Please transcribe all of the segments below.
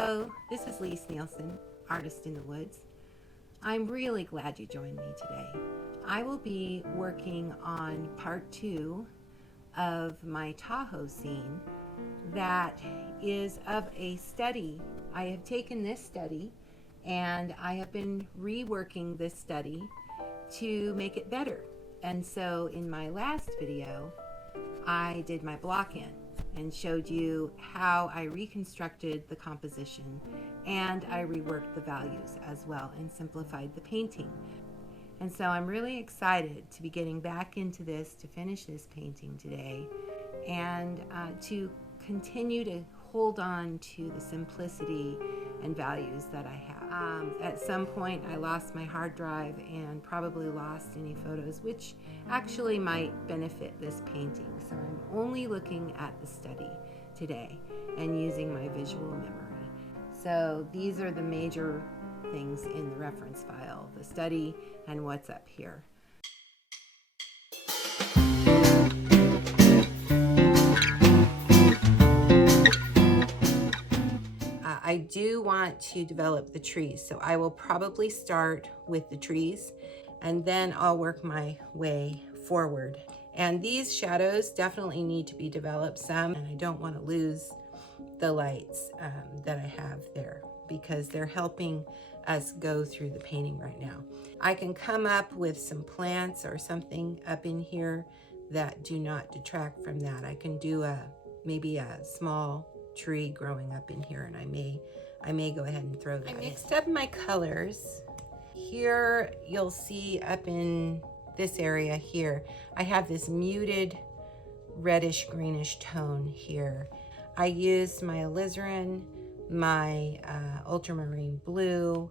Hello, this is Lise Nielsen, Artist in the Woods. I'm really glad you joined me today. I will be working on part 2 of my Tahoe scene that is of a study. I have taken this study and I have been reworking this study to make it better. And so in my last video, I did my block in and showed you how I reconstructed the composition, and I reworked the values as well and simplified the painting. And so I'm really excited to be getting back into this, to finish this painting today, and to continue to hold on to the simplicity and values that I have. At some point I lost my hard drive and probably lost any photos, which actually might benefit this painting. So I'm only looking at the study today and using my visual memory. So these are the major things in the reference file, the study and what's up here. I do want to develop the trees, so I will probably start with the trees and then I'll work my way forward. And these shadows definitely need to be developed some, and I don't want to lose the lights that I have there because they're helping us go through the painting right now. I can come up with some plants or something up in here that do not detract from that. I can do maybe a small tree growing up in here, and I may go ahead and throw that in. I mixed up my colors. Here you'll see up in this area here, I have this muted reddish greenish tone here. I used my alizarin, my ultramarine blue,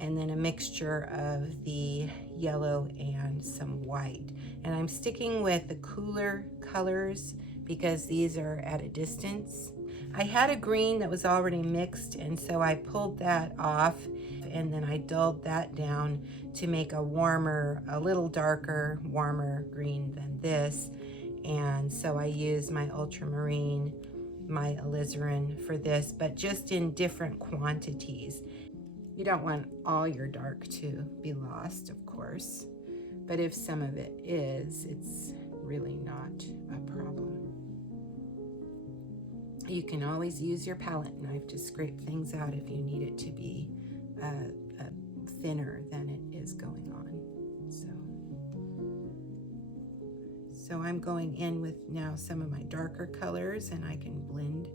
and then a mixture of the yellow and some white. And I'm sticking with the cooler colors because these are at a distance. I had a green that was already mixed, and so I pulled that off and then I dulled that down to make a warmer, a little darker, warmer green than this. And so I used my ultramarine, my alizarin for this, but just in different quantities. You don't want all your dark to be lost, of course, but if some of it is, it's really not a problem. You can always use your palette knife to scrape things out if you need it to be thinner than it is going on. So I'm going in with now some of my darker colors, and I can blend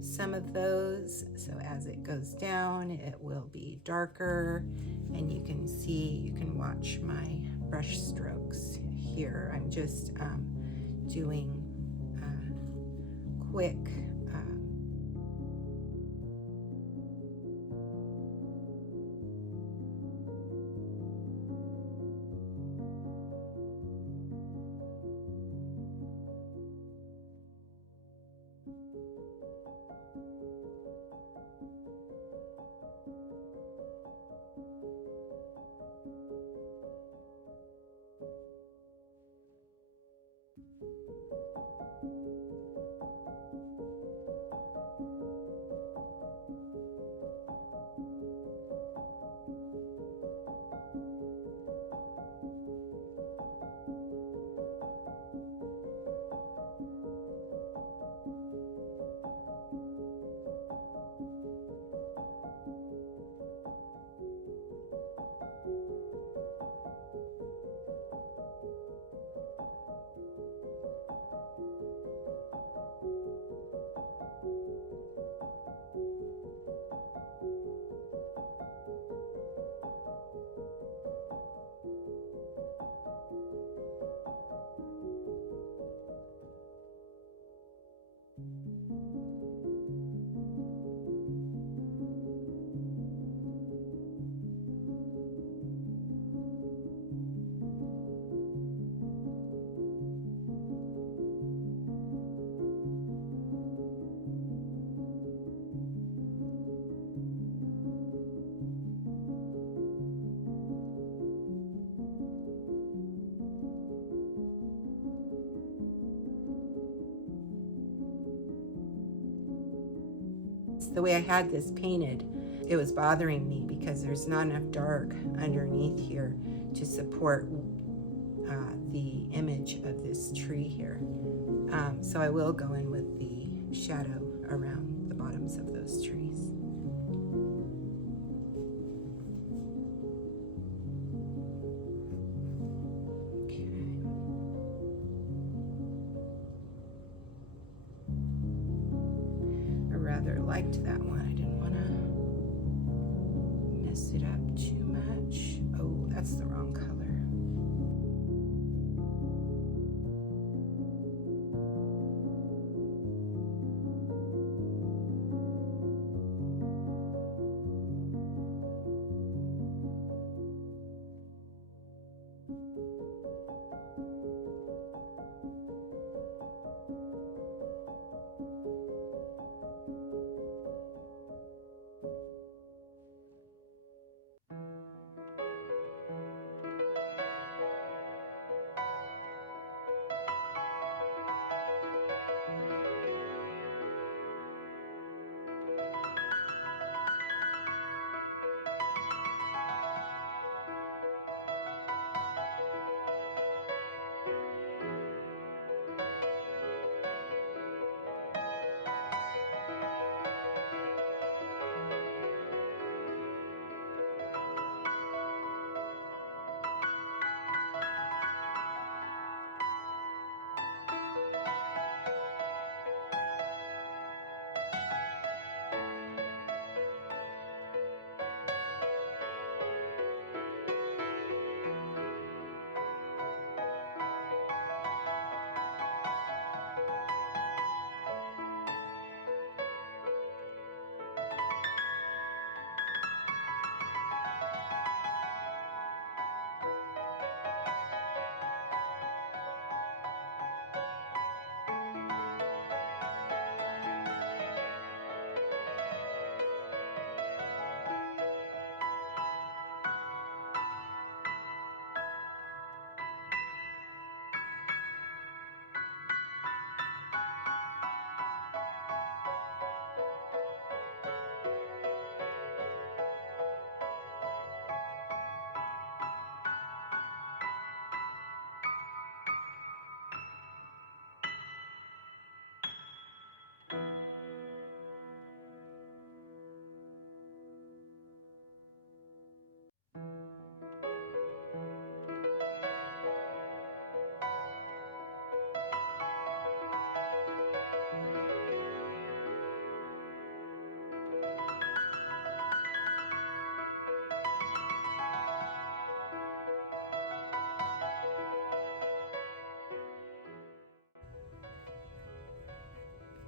some of those. So as it goes down, it will be darker, and you can see, you can watch my brush strokes here. I'm just doing quick it's the way I had this painted. It was bothering me because there's not enough dark underneath here to support the image of this tree here. So I will go in with the shadow around the bottoms of those trees. Okay. I rather liked that one. I didn't want to mess it up too much. Oh, that's the wrong color.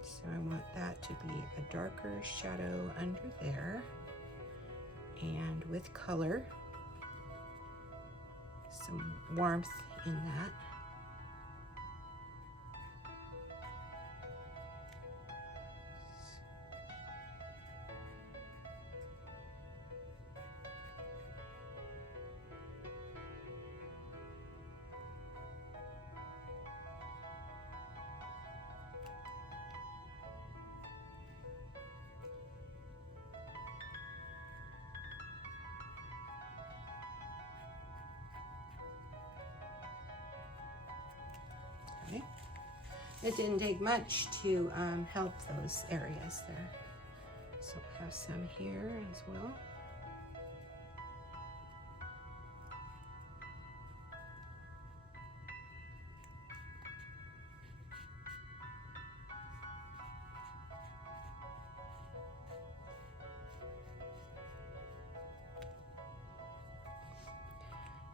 So I want that to be a darker shadow under there, and with color, some warmth in that. Okay. It didn't take much to help those areas there. So we'll have some here as well.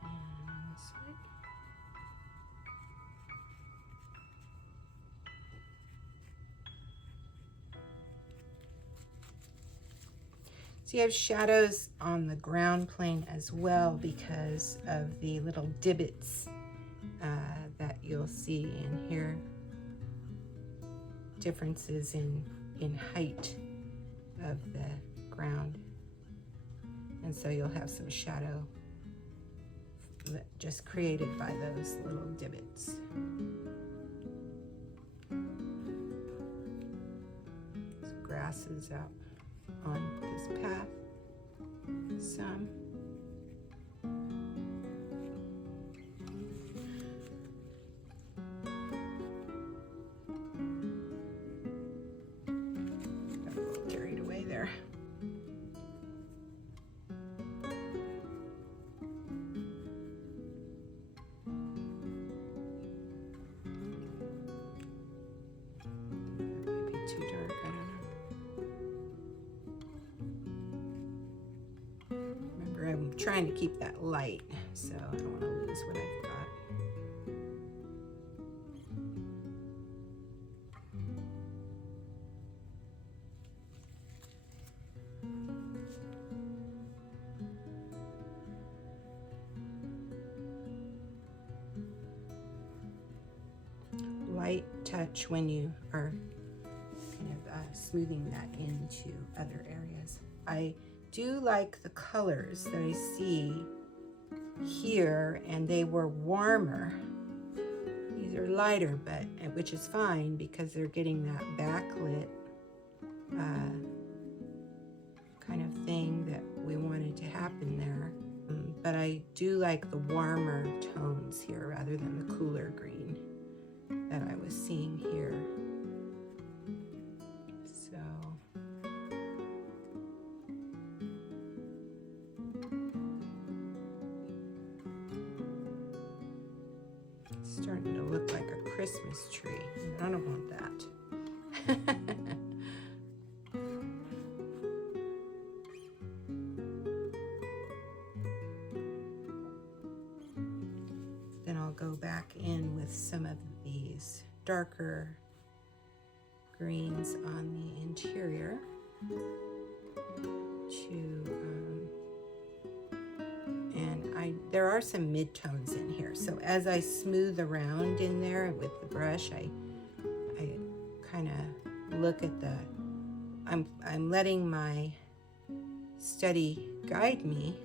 And on this side. So you have shadows on the ground plane as well because of the little divots that you'll see in here. Differences in height of the ground. And so you'll have some shadow just created by those little divots. This grass is out on this path some. Got a little carried away there. Too dark, I don't know. Remember, I'm trying to keep that light, so I don't want to lose what I've got. Light touch when you are smoothing that into other areas. I do like the colors that I see here, and they were warmer. These are lighter, but which is fine because they're getting that backlit kind of thing that we wanted to happen there. But I do like the warmer tones here rather than the cooler green that I was seeing here. Starting to look like a Christmas tree. I don't want that. Then I'll go back in with some of these darker greens on the interior there are some mid-tones in here. So as I smooth around in there with the brush, I kind of look at the, I'm letting my study guide me.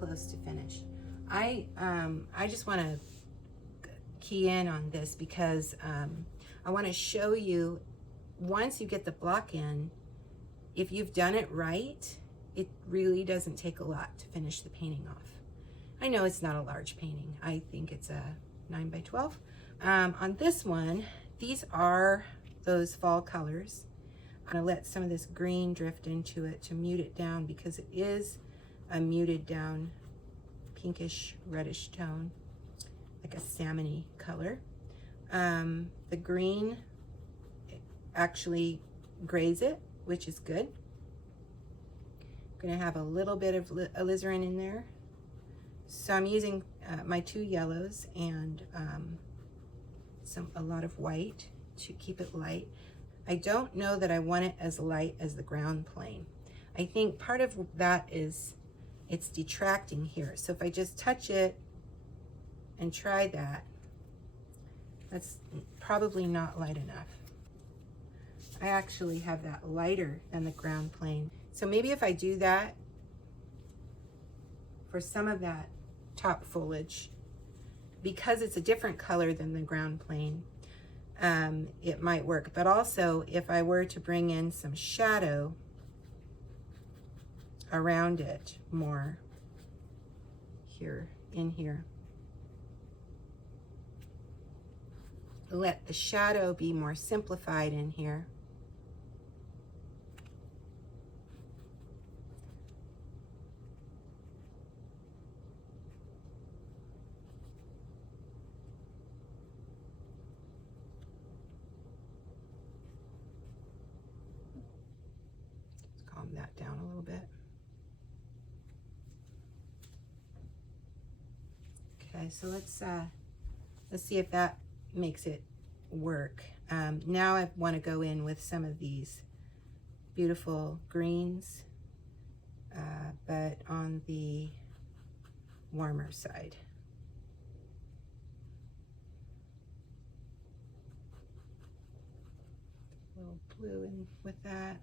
Close to finished. I just want to key in on this because I want to show you, once you get the block in, if you've done it right, it really doesn't take a lot to finish the painting off. I know it's not a large painting. I think it's a 9 by 12. On this one, these are those fall colors. I'm gonna let some of this green drift into it to mute it down because it is a muted down pinkish reddish tone, like a salmon-y color. The green actually grays it, which is good. I'm gonna have a little bit of alizarin in there. So I'm using my 2 yellows and a lot of white to keep it light. I don't know that I want it as light as the ground plane. I think part of that is it's detracting here. So if I just touch it and try that, That's probably not light enough. I actually have that lighter than the ground plane. So maybe if I do that for some of that top foliage, because it's a different color than the ground plane, it might work. But also, if I were to bring in some shadow around it more here, in here, let the shadow be more simplified in here. Let's calm that down a little bit. Okay, so let's see if that makes it work. Now I want to go in with some of these beautiful greens, but on the warmer side. A little blue in with that.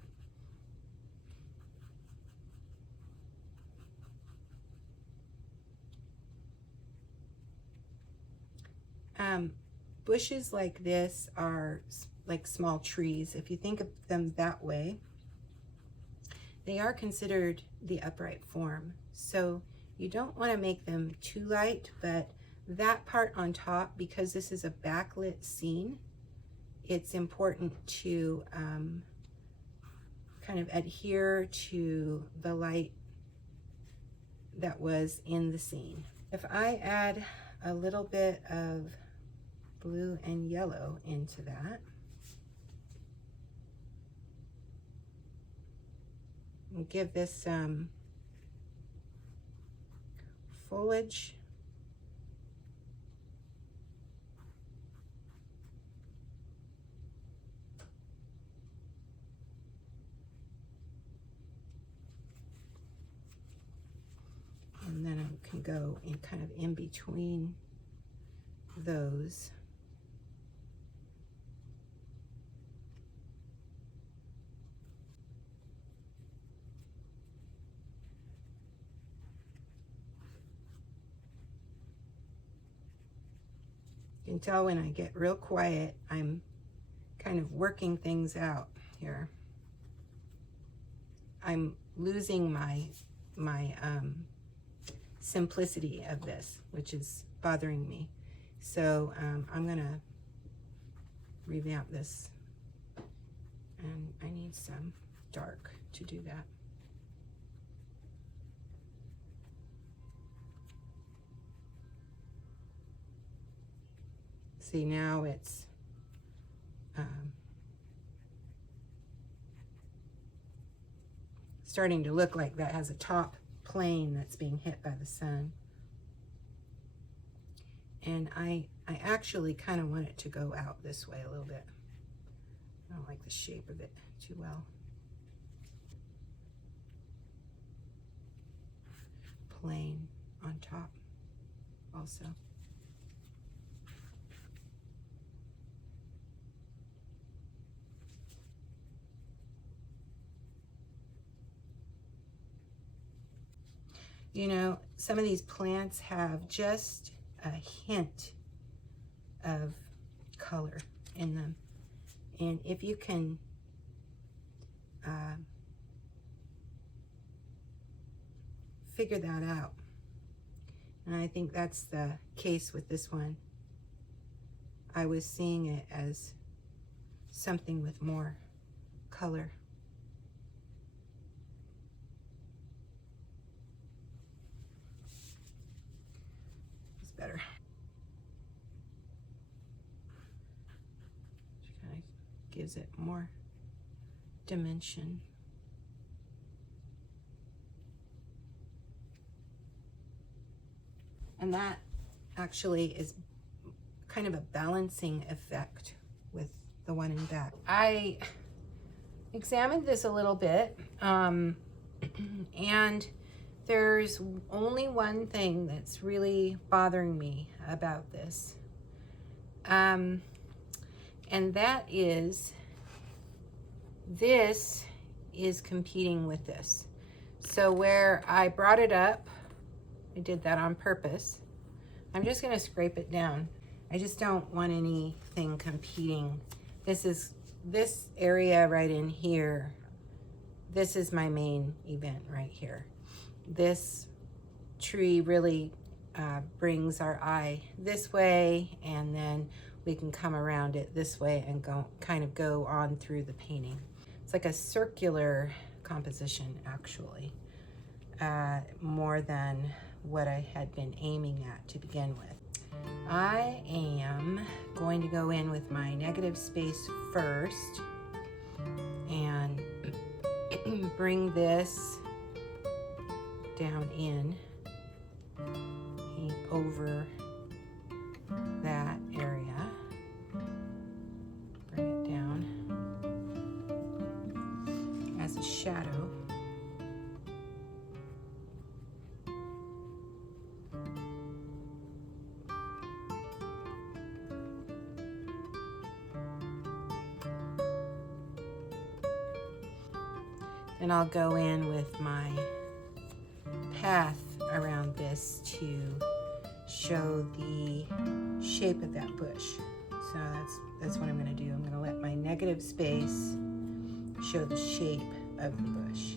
Bushes like this are like small trees. If you think of them that way, they are considered the upright form. So you don't want to make them too light, but that part on top, because this is a backlit scene, it's important to kind of adhere to the light that was in the scene. If I add a little bit of blue and yellow into that, and give this some foliage. And then I can go in kind of in between those. You can tell when I get real quiet, I'm kind of working things out here. I'm losing my simplicity of this, which is bothering me. So I'm gonna revamp this, and I need some dark to do that. See, now it's starting to look like that has a top plane that's being hit by the sun. And I actually kind of want it to go out this way a little bit. I don't like the shape of it too well. Plain on top also. You know, some of these plants have just a hint of color in them. And if you can figure that out, and I think that's the case with this one, I was seeing it as something with more color. It's better. It kind of gives it more dimension. And that actually is kind of a balancing effect with the one in back. I examined this a little bit, and there's only one thing that's really bothering me about this. And that is, this is competing with this. So where I brought it up, I did that on purpose. I'm just gonna scrape it down. I just don't want anything competing. This area right in here, this is my main event right here. This tree really brings our eye this way, and then we can come around it this way and kind of go on through the painting. It's like a circular composition, actually, more than what I had been aiming at to begin with. I am going to go in with my negative space first and bring this down in, paint over that area, bring it down as a shadow. And I'll go in with my path around this to show the shape of that bush. So that's what I'm going to do. I'm going to let my negative space show the shape of the bush.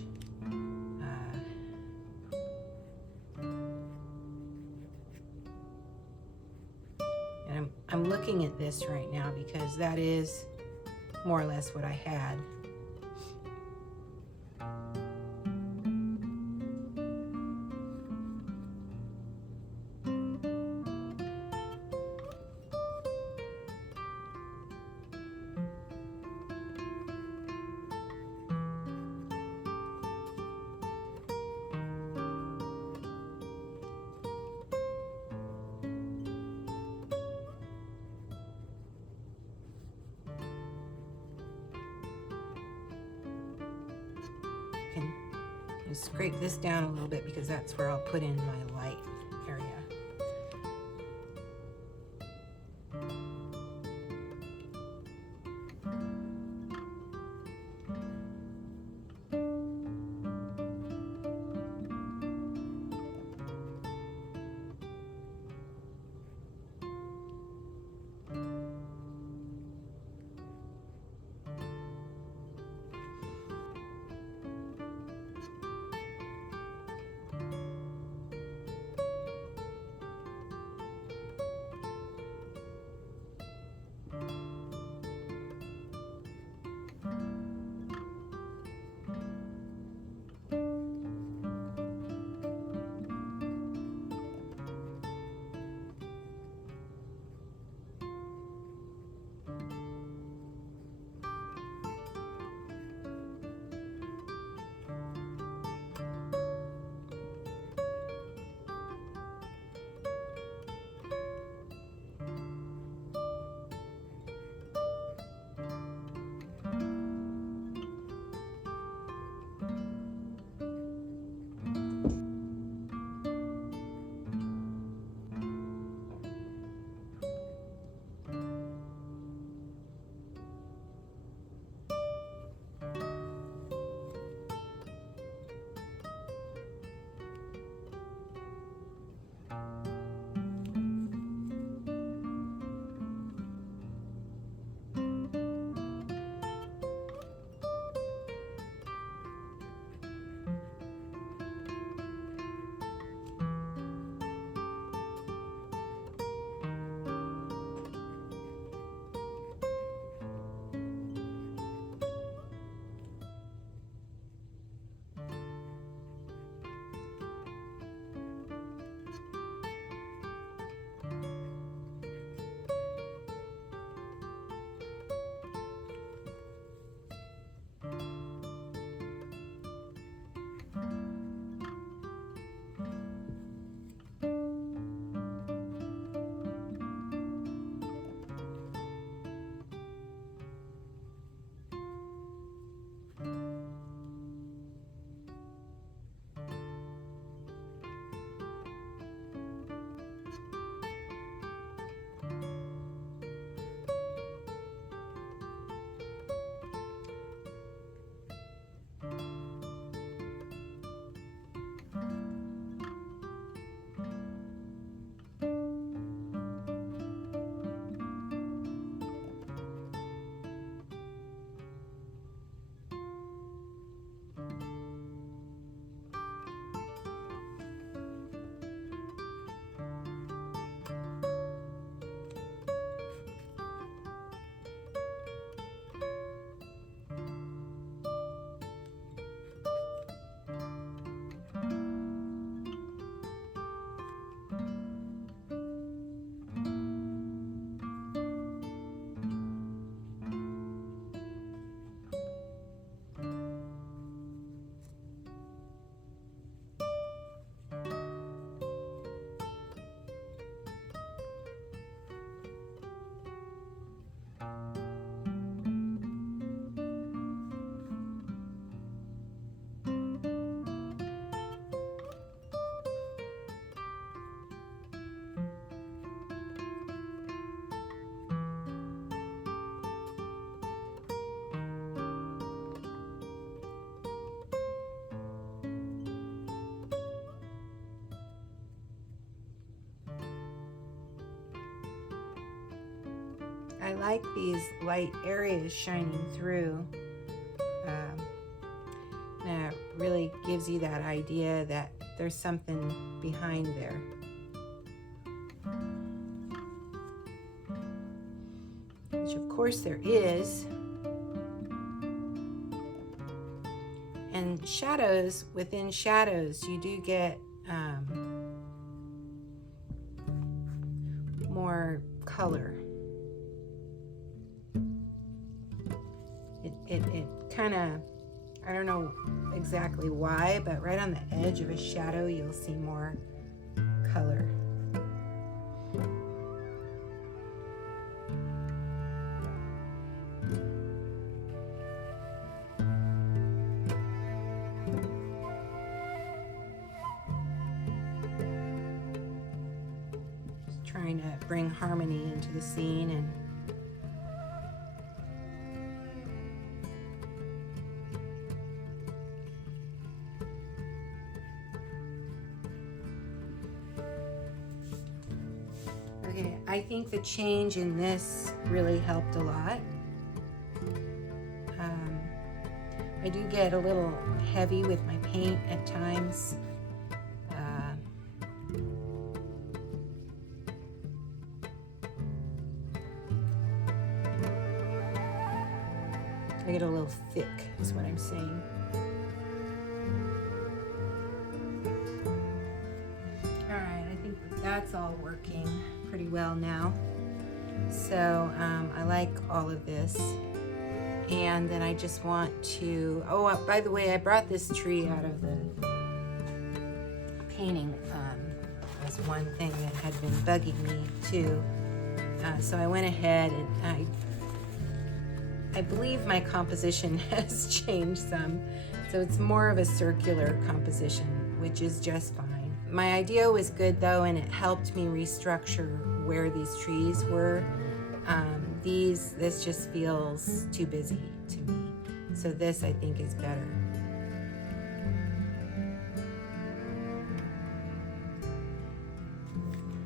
And I'm looking at this right now because that is more or less what I had. Scrape this down a little bit because that's where I'll put in my light area. I like these light areas shining through. And it really gives you that idea that there's something behind there. Which of course there is. And shadows, within shadows, you do get more color. It kind of, I don't know exactly why, but right on the edge of a shadow, you'll see more color. Just trying to bring harmony into the scene and I think the change in this really helped a lot. I do get a little heavy with my paint at times. I get a little thick, is what I'm saying. All right, I think that's all working pretty well now. So I like all of this. And then I just want to, oh, by the way, I brought this tree out of the painting. That's one thing that had been bugging me too. So I went ahead and I believe my composition has changed some. So it's more of a circular composition, which is just fine. My idea was good though, and it helped me restructure where these trees were. This just feels too busy to me. So this I think is better.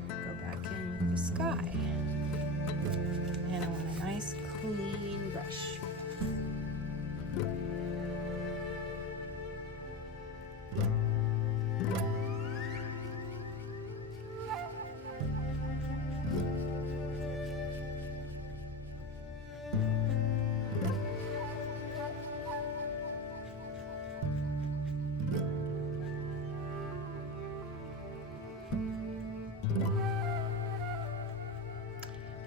Go back in with the sky. And I want a nice clean brush.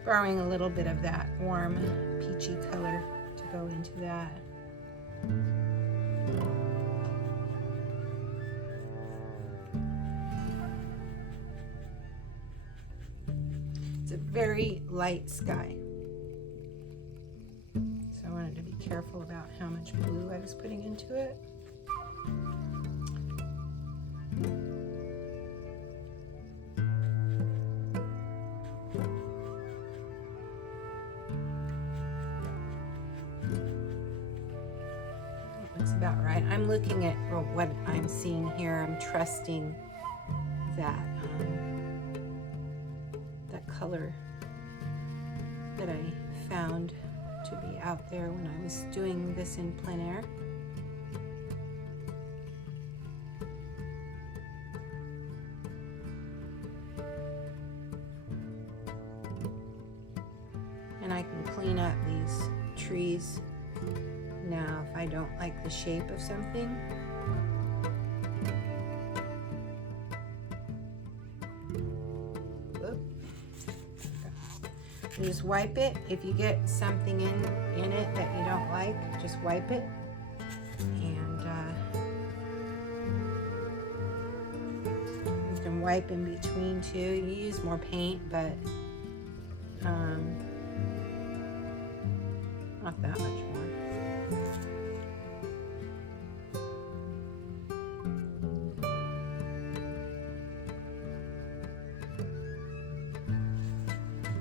Borrowing a little bit of that warm peachy color to go into that. It's a very light sky. So I wanted to be careful about how much blue I was putting into it. About right. I'm looking at what I'm seeing here. I'm trusting that that color that I found to be out there when I was doing this in plein air. And I can clean up these trees. Now, if I don't like the shape of something, you just wipe it. If you get something in it that you don't like, just wipe it. And you can wipe in between too. You use more paint, but not that much more.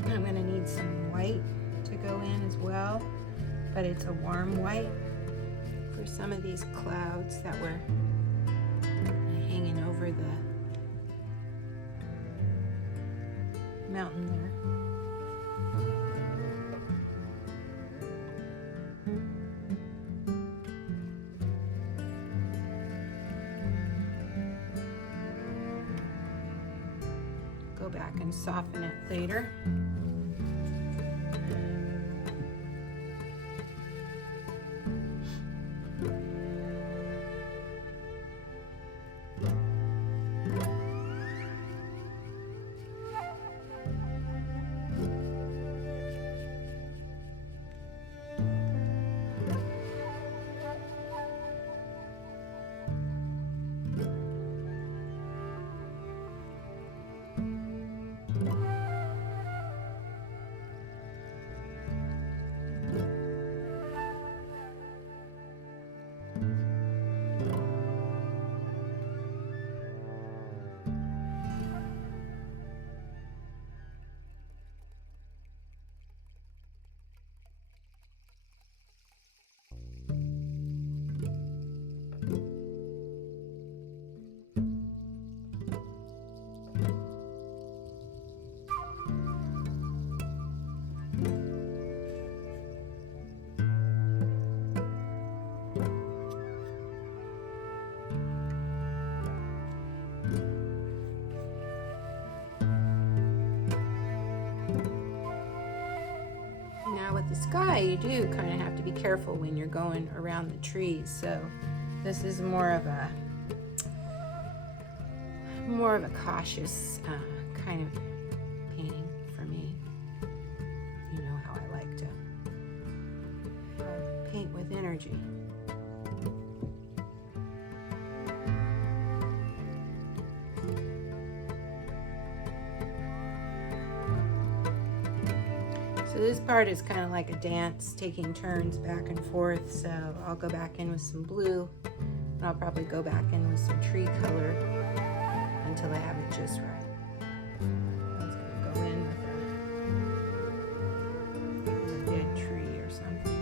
I'm going to need some white to go in as well, but it's a warm white for some of these clouds that were hanging over the mountain there. back and soften it later. Now with the sky, you do kind of have to be careful when you're going around the trees. So this is more of a cautious kind of painting for me. You know how I like to paint with energy. So this part is kind of like a dance, taking turns back and forth. So I'll go back in with some blue, and I'll probably go back in with some tree color until I have it just right. I was going to go in with a dead tree or something.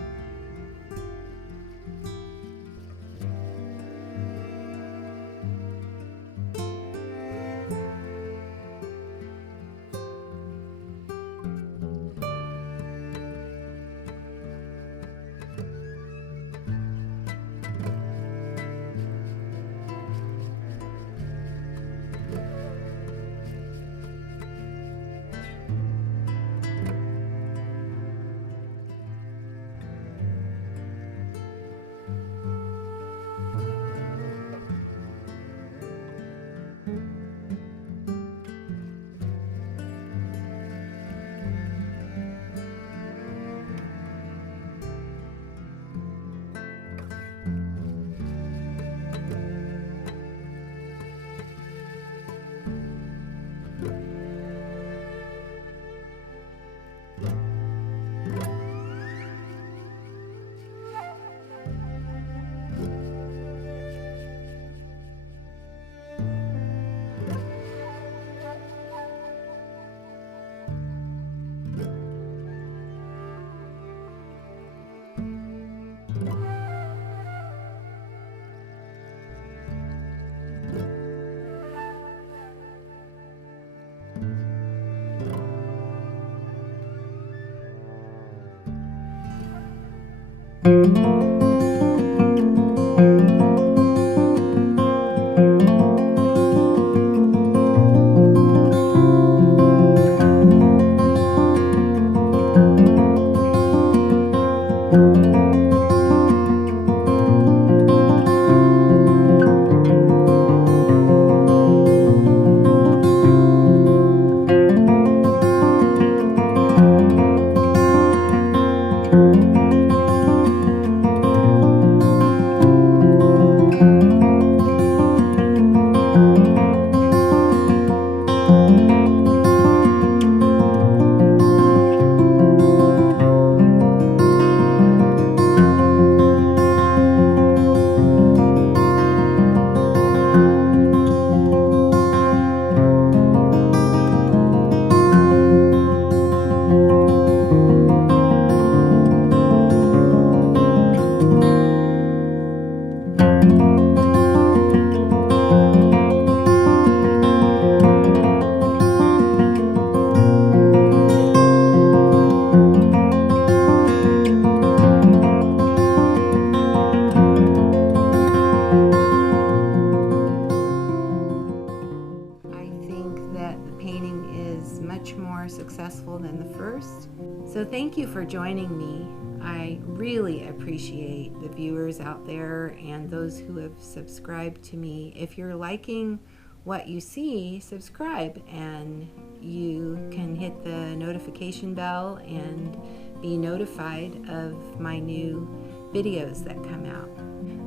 thank you for joining me. I really appreciate the viewers out there and those who have subscribed to me. If you're liking what you see, subscribe, and you can hit the notification bell and be notified of my new videos that come out.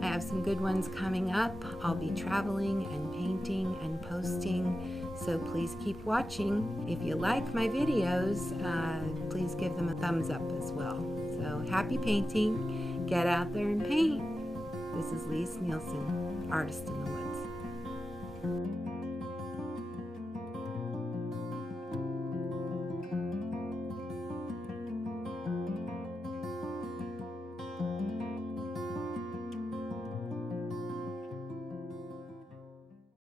I have some good ones coming up. I'll be traveling and painting and posting, so please keep watching. If you like my videos, please give them a thumbs up as well. So happy painting. Get out there and paint. This is Lise Nielsen, Artist in the Woods.